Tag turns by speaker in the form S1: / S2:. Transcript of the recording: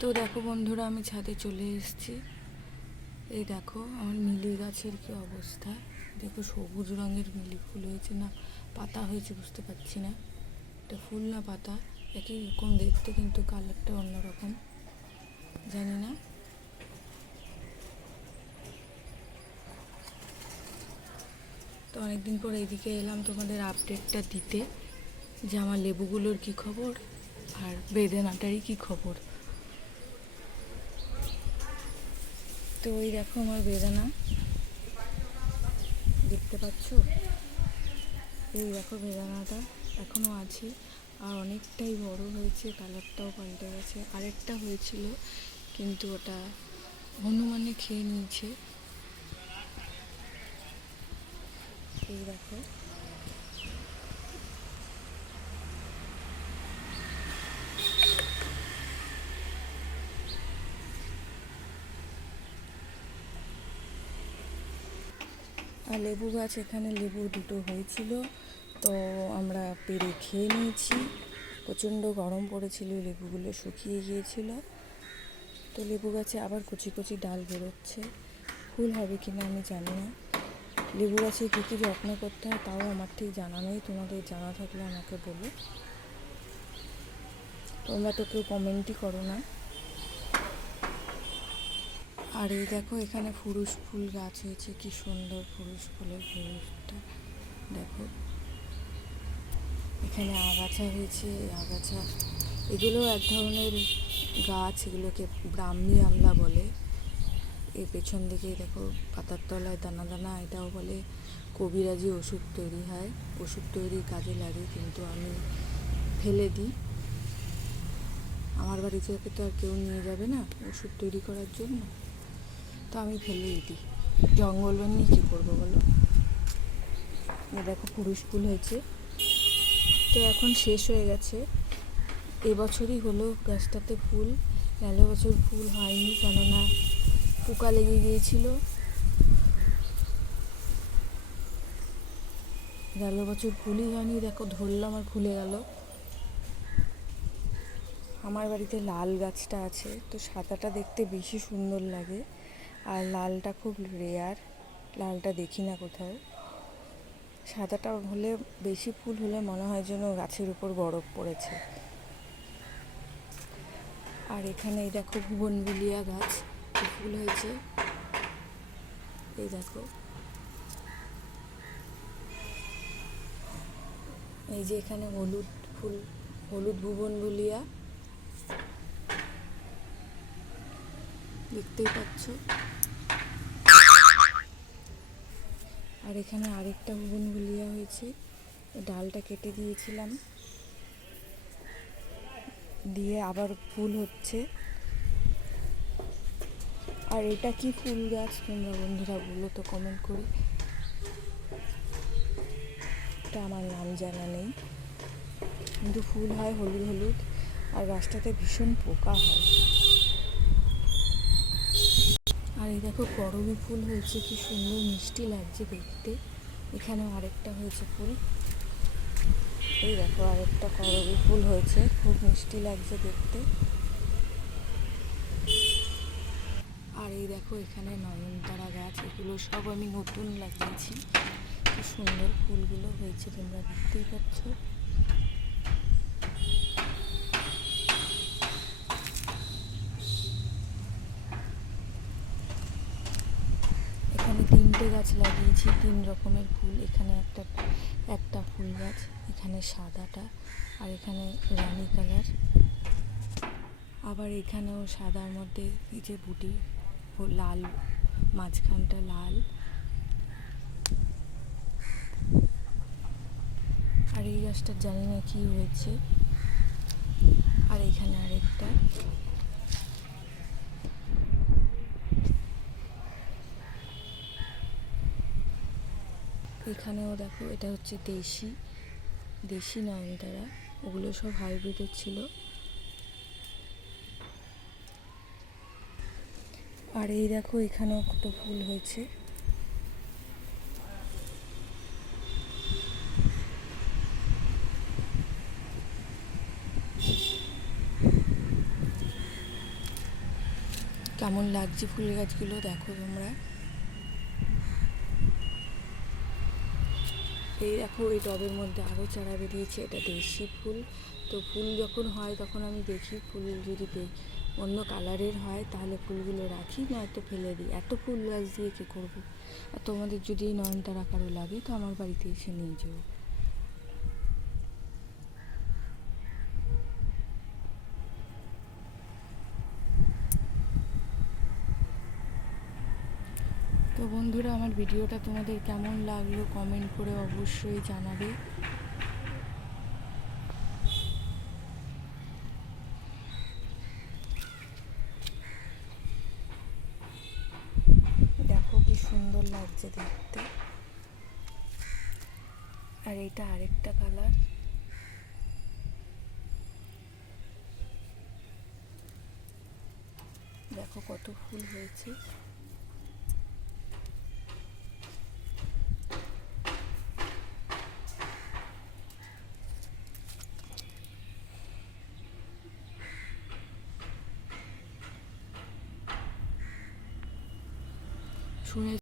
S1: তো দেখো বন্ধুরা, আমি ছাদে চলে এসেছি। এই দেখো, আমার মিলি গাছের কি অবস্থা। দেখো সবুজ রঙের মিলি ফুল হয়েছে না, পাতা হয়েছে, বুঝতে পারছি না। এটা ফুল না পাতা, একই রকম দেখতে কিন্তু কালারটা অন্যরকম, জানি না। তো অনেকদিন পর এইদিকে এলাম তোমাদের আপডেটটা দিতে, যে আমার লেবুগুলোর কি খবর আর বেদেনাটারই কি খবর। তো ওই দেখো আমার বেদানা। দেখতে পাচ্ছ? এই দেখো বেদানাটা এখনও আছে। আর অনেকটাই বড় হয়েছে, কালারটাও পাল্টে গেছে। আরেকটা হয়েছিল, কিন্তু ওটা হনুমানে খেয়ে নিয়েছে। এই দেখো। আর লেবু গাছ এখানে লেবু দুটো হয়েছিল। তো আমরা পেরে খেয়ে নিয়েছি। প্রচণ্ড গরম পড়েছিল, লেবুগুলো শুকিয়ে গিয়েছিল। তো লেবু গাছে আবার কচি কচি ডাল বেরোচ্ছে। ফুল হবে কি না আমি জানি না। লেবু গাছে কী কী যত্ন করতে হয় তাও আমার ঠিক জানা নেই। তোমাদের জানা থাকলে আমাকে বলো। তোমরা তো কেউ কমেন্টই করো না। আর এই দেখো এখানে ফুরুষ ফুল গাছ হয়েছে, কি সুন্দর ফুরুষ ফুলের ফুরুষটা দেখো। এখানে আগাছা হয়েছে আগাছা, এগুলো এক ধরনের গাছ, এগুলোকে ব্রাহ্মী আমলা বলে। এই পেছন দিকে দেখো পাতার তলায় দানা দানা, এটাও বলে কবিরাজি ওষুধ তৈরি হয়। ওষুধ তৈরি কাজে লাগে, কিন্তু আমি ফেলে দিই। আমার বাড়ি থেকে তো আর কেউ নিয়ে যাবে না ওষুধ তৈরি করার জন্য। তো আমি ফেলেই দিই। জঙ্গল নিয়ে কী করব বলো? দেখো পুরুষ ফুল হয়েছে। তো এখন শেষ হয়ে গেছে। এবছরই হলো গাছটাতে ফুল। গেল বছর ফুল হয়নি কেননা পোকা লেগে গিয়েছিল। গেল বছর ফুলই হয়নি। দেখো ধরলাম আর খুলে গেল। আমার বাড়িতে লাল গাছটা আছে। তো সাদাটা দেখতে বেশি সুন্দর লাগে। আর লালটা খুব রেয়ার লালটা দেখি না কোথাও। সাদাটা হলে বেশি ফুল হলে মনে হয় যেন গাছের উপর বরফ পড়েছে। আর এখানে এই দেখো ভুবনবিলিয়া গাছ ফুল হয়েছে। এই দেখো। এই যে এখানে হলুদ ফুল, হলুদ ভুবনবুলিয়া। দেখতেই পাচ্ছ। আর এখানে আরেকটা ভুবনভুলিয়া হয়েছে। ডালটা কেটে দিয়েছিলাম। দিয়ে আবার ফুল হচ্ছে। আর এটা কি ফুল গাছ তোমরা বন্ধুরা বলো তো কমেন্ট করে। এটা আমার নাম জানা নেই। কিন্তু ফুল হয় হলুদ হলুদ। আর গাছটাতে ভীষণ পোকা হয় আর এই দেখো করবি ফুল হয়েছে, কি সুন্দর মিষ্টি লাগছে দেখতে। এখানেও আরেকটা হয়েছে ফুল। এই দেখো আরেকটা করবি ফুল হয়েছে, খুব মিষ্টি লাগছে দেখতে। আর এই দেখো এখানে নয়নতারা গাছ, এগুলো সব আমি নতুন লাগিয়েছি। কি সুন্দর ফুলগুলো হয়েছে, তোমরা দেখতেই পাচ্ছ এখানে তিনটে গাছ লাগিয়েছি, তিন রকমের ফুল। এখানে একটা একটা ফুল গাছ, এখানে সাদাটা, আর এখানে রানি কালার। আবার এখানেও সাদার মধ্যে এই যে বুটি লাল, মাঝখানটা লাল। আর এই গাছটা জানি না কি হয়েছে। আর এখানে আরেকটা। এখানেও দেখো, এটা হচ্ছে দেশি দেশি নয়নতারা। ওগুলো সব হাইব্রিডের ছিল। আর এই দেখো, এখানেও কত ফুল হয়েছে। কেমন লাগছে ফুল গাছগুলো দেখো তোমরা। এই দেখো, এই টবের মধ্যে আরও চারা বেরিয়েছে। এটা দেশি ফুল। তো ফুল যখন হয়, তখন আমি দেখি ফুল যদি অন্য কালারের হয়, তাহলে ফুলগুলো রাখি না এত ফেলে দিই। এত ফুল গাছ দিয়ে কী করব? আর তোমাদের যদি নয়নতারা কারও লাগে, তো আমার বাড়িতে এসে নিয়ে যেও। তো বন্ধুরা, আমার ভিডিওটা তোমাদের কেমন লাগল কমেন্ট করে অবশ্যই জানাবে। দেখো কি সুন্দর লাগছে দেখতে। আর এটা আরেকটা কালার দেখো কত ফুল হয়েছে। শুনেছি